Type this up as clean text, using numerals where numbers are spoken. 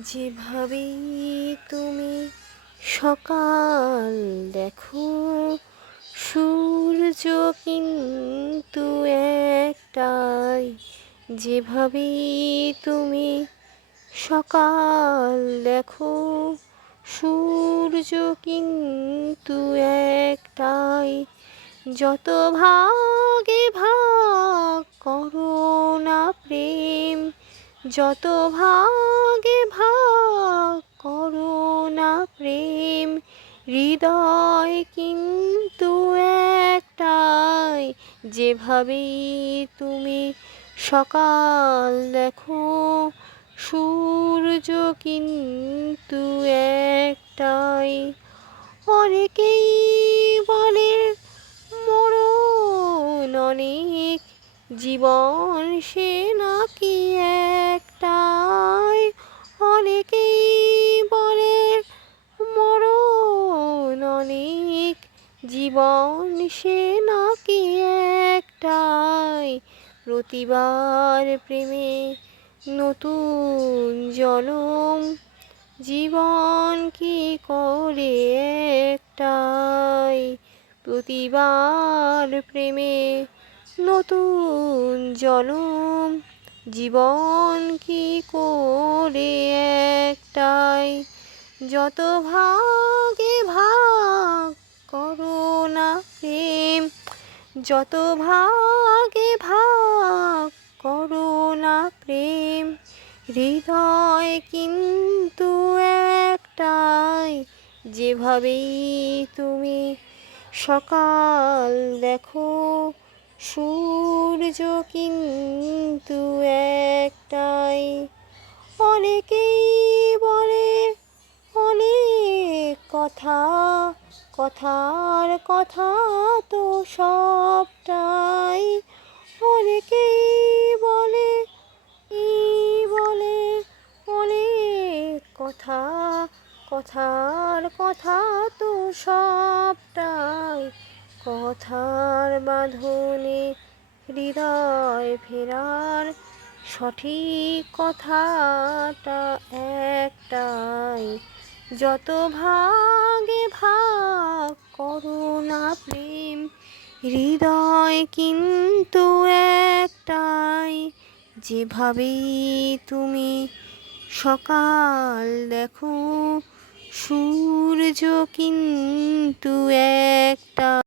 যেভাবেই তুমি সকাল দেখো, সূর্য কিন্তু একটাই। যেভাবেই তুমি সকাল দেখো, সূর্য কিন্তু একটাই। যত ভাগে ভাগ করো না প্রেম, যত ভাগে ভাগ করো না প্রেম, হৃদয় কিন্তু একটাই। যেভাবেই তুমি সকাল দেখো, সূর্য কিন্তু একটাই। অনেকেই বলে মরণ অনেক, জীবন সে নাকি একটাই। অনেকেই বলে মরণ অনেক, জীবন সে নাকি একটাই। প্রতিবার প্রেমে নতুন জনম, জীবন কি করে একটাই। প্রতিবার প্রেমে নতুন জনম, জীবন কি করে একটাই। যত ভাগে ভাগ করো না প্রেম, যত ভাগে ভাগ করো না প্রেম, হৃদয় কিন্তু একটাই। যেভাবেই তুমি সকাল দেখো, সূর্য কিন্তু একটাই। অনেকেই বলে অনেক কথা, কথার কথা তো সবটাই। অনেকেই বলে বলে অনেক কথা, কথার কথা তো সবটাই। কথার বাঁধনে হৃদয় ফেরার সঠিক কথাটা একটাই। যত ভাগে ভাগ করো না প্রেম, হৃদয় কিন্তু একটাই। যেভাবেই তুমি সকাল দেখো, সূর্য কিন্তু একটা।